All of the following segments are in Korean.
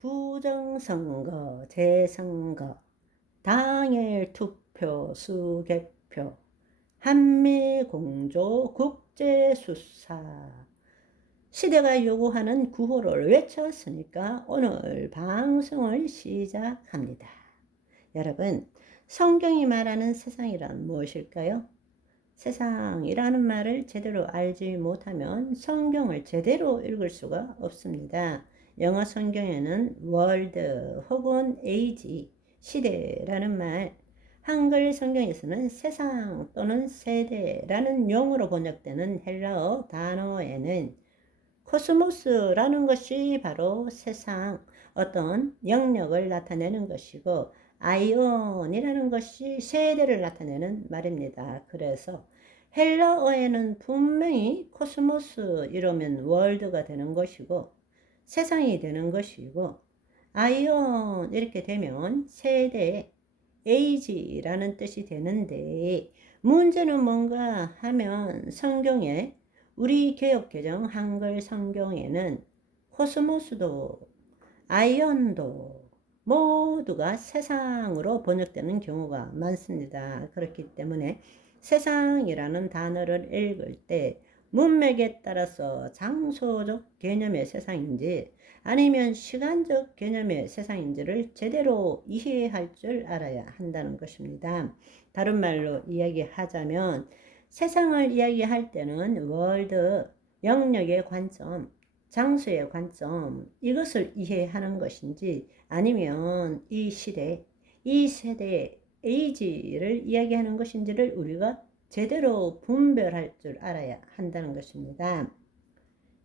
부정선거, 재선거, 당일 투표, 수개표, 한미공조, 국제수사. 시대가 요구하는 구호를 외쳤으니까 오늘 방송을 시작합니다. 여러분, 성경이 말하는 세상이란 무엇일까요? 세상이라는 말을 제대로 알지 못하면 성경을 제대로 읽을 수가 없습니다. 영어 성경에는 월드 혹은 에이지, 시대라는 말, 한글 성경에서는 세상 또는 세대라는 용어로 번역되는 헬라어 단어에는 코스모스라는 것이 바로 세상, 어떤 영역을 나타내는 것이고, 아이온이라는 것이 세대를 나타내는 말입니다. 그래서 헬라어에는 분명히 코스모스 이러면 월드가 되는 것이고, 세상이 되는 것이고, 아이온 이렇게 되면 세대, 에이지라는 뜻이 되는데, 문제는 뭔가 하면 성경에 우리 개역개정 한글 성경에는 코스모스도 아이언도 모두가 세상으로 번역되는 경우가 많습니다. 그렇기 때문에 세상이라는 단어를 읽을 때 문맥에 따라서 장소적 개념의 세상인지 아니면 시간적 개념의 세상인지를 제대로 이해할 줄 알아야 한다는 것입니다. 다른 말로 이야기하자면 세상을 이야기할 때는 월드, 영역의 관점, 장소의 관점, 이것을 이해하는 것인지 아니면 이 시대, 이 세대의 에이지를 이야기하는 것인지를 우리가 제대로 분별할 줄 알아야 한다는 것입니다.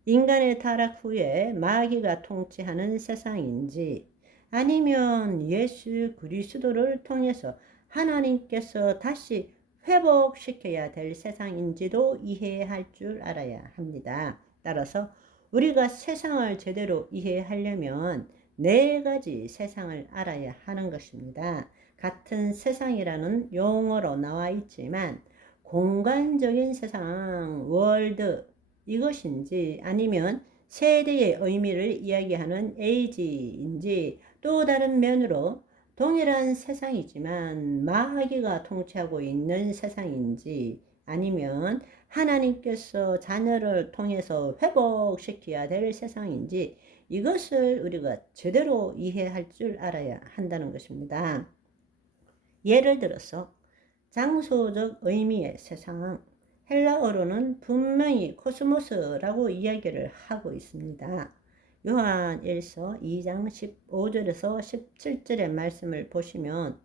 인간의 타락 후에 마귀가 통치하는 세상인지 아니면 예수 그리스도를 통해서 하나님께서 다시 회복시켜야 될 세상인지도 이해할 줄 알아야 합니다. 따라서 우리가 세상을 제대로 이해하려면 네 가지 세상을 알아야 하는 것입니다. 같은 세상이라는 용어로 나와 있지만 공간적인 세상, 월드, 이것인지 아니면 세대의 의미를 이야기하는 에이지인지 또 다른 면으로 동일한 세상이지만 마귀가 통치하고 있는 세상인지 아니면 하나님께서 자녀를 통해서 회복시켜야 될 세상인지 이것을 우리가 제대로 이해할 줄 알아야 한다는 것입니다. 예를 들어서 장소적 의미의 세상, 헬라어로는 분명히 코스모스라고 이야기를 하고 있습니다. 요한 1서 2장 15절에서 17절의 말씀을 보시면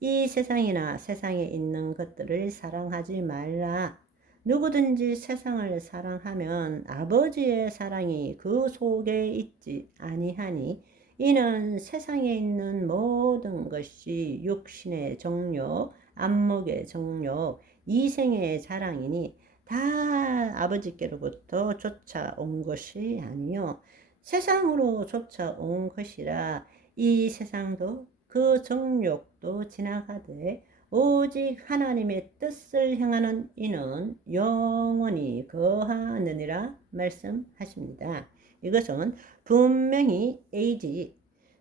이 세상이나 세상에 있는 것들을 사랑하지 말라. 누구든지 세상을 사랑하면 아버지의 사랑이 그 속에 있지 아니하니 이는 세상에 있는 모든 것이 육신의 정욕, 안목의 정욕, 이생의 자랑이니 다 아버지께로부터 쫓아온 것이 아니요 세상으로 쫓아온 것이라. 이 세상도 그 정욕도 지나가되 오직 하나님의 뜻을 행하는 이는 영원히 거하느니라 말씀하십니다. 이것은 분명히 에이지,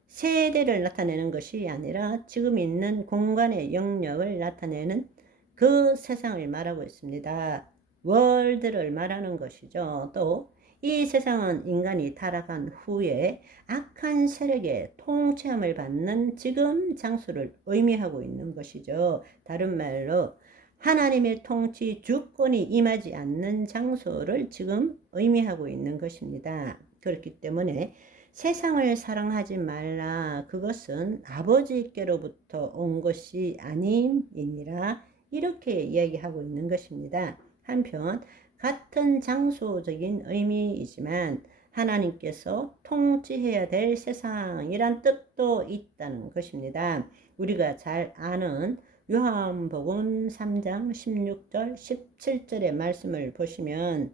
세대를 나타내는 것이 아니라 지금 있는 공간의 영역을 나타내는 그 세상을 말하고 있습니다. 월드를 말하는 것이죠. 또 이 세상은 인간이 타락한 후에 악한 세력의 통치함을 받는 지금 장소를 의미하고 있는 것이죠. 다른 말로 하나님의 통치 주권이 임하지 않는 장소를 지금 의미하고 있는 것입니다. 그렇기 때문에 세상을 사랑하지 말라. 그것은 아버지께로부터 온 것이 아님이니라. 이렇게 이야기하고 있는 것입니다. 한편 같은 장소적인 의미이지만 하나님께서 통치해야 될 세상이란 뜻도 있다는 것입니다. 우리가 잘 아는 요한복음 3장 16절 17절의 말씀을 보시면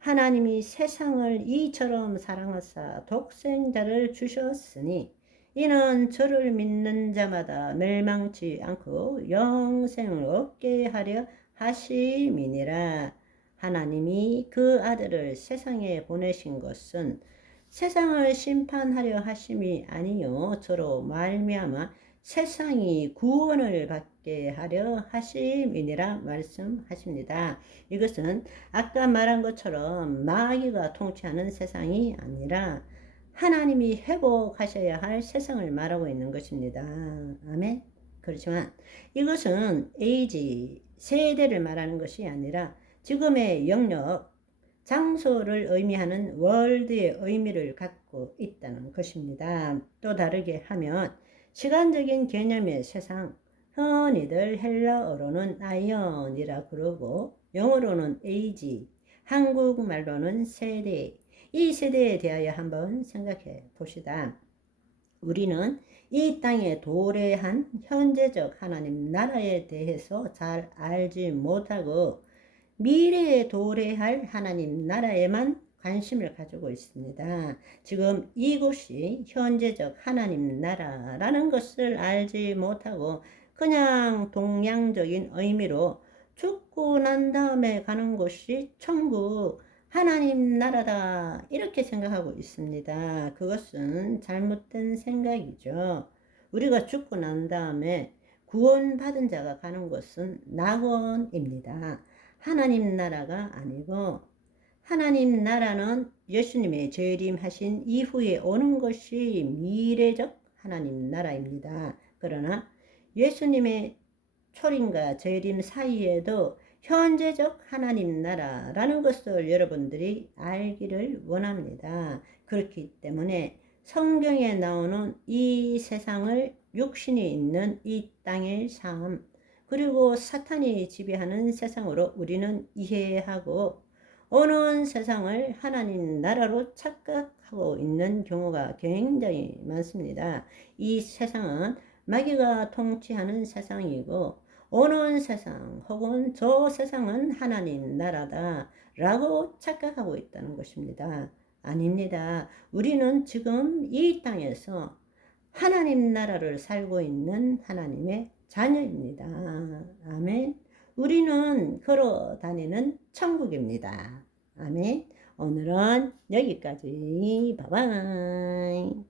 하나님이 세상을 이처럼 사랑하사 독생자를 주셨으니 이는 저를 믿는 자마다 멸망치 않고 영생을 얻게 하려 하심이니라. 하나님이 그 아들을 세상에 보내신 것은 세상을 심판하려 하심이 아니요 저로 말미암아 세상이 구원을 받게 하려 하심이니라 말씀하십니다. 이것은 아까 말한 것처럼 마귀가 통치하는 세상이 아니라 하나님이 회복하셔야 할 세상을 말하고 있는 것입니다. 아멘. 그렇지만 이것은 에이지 세대를 말하는 것이 아니라 지금의 영역 장소를 의미하는 월드의 의미를 갖고 있다는 것입니다. 또 다르게 하면 시간적인 개념의 세상, 흔히들 헬라어로는 아이언이라 그러고 영어로는 에이지, 한국말로는 세대, 이 세대에 대하여 한번 생각해 봅시다. 우리는 이 땅에 도래한 현재적 하나님 나라에 대해서 잘 알지 못하고 미래에 도래할 하나님 나라에만 관심을 가지고 있습니다. 지금 이곳이 현재적 하나님 나라라는 것을 알지 못하고 그냥 동양적인 의미로 죽고 난 다음에 가는 곳이 천국, 하나님 나라다 이렇게 생각하고 있습니다. 그것은 잘못된 생각이죠. 우리가 죽고 난 다음에 구원받은 자가 가는 곳은 낙원입니다. 하나님 나라가 아니고 하나님 나라는 예수님의 재림하신 이후에 오는 것이 미래적 하나님 나라입니다. 그러나 예수님의 초림과 재림 사이에도 현재적 하나님 나라라는 것을 여러분들이 알기를 원합니다. 그렇기 때문에 성경에 나오는 이 세상을 육신이 있는 이 땅의 삶, 그리고 사탄이 지배하는 세상으로 우리는 이해하고 오는 세상을 하나님 나라로 착각하고 있는 경우가 굉장히 많습니다. 이 세상은 마귀가 통치하는 세상이고 오는 세상 혹은 저 세상은 하나님 나라다 라고 착각하고 있다는 것입니다. 아닙니다. 우리는 지금 이 땅에서 하나님 나라를 살고 있는 하나님의 자녀입니다. 아멘. 우리는 걸어 다니는 천국입니다. 아멘. 오늘은 여기까지. 바이바이.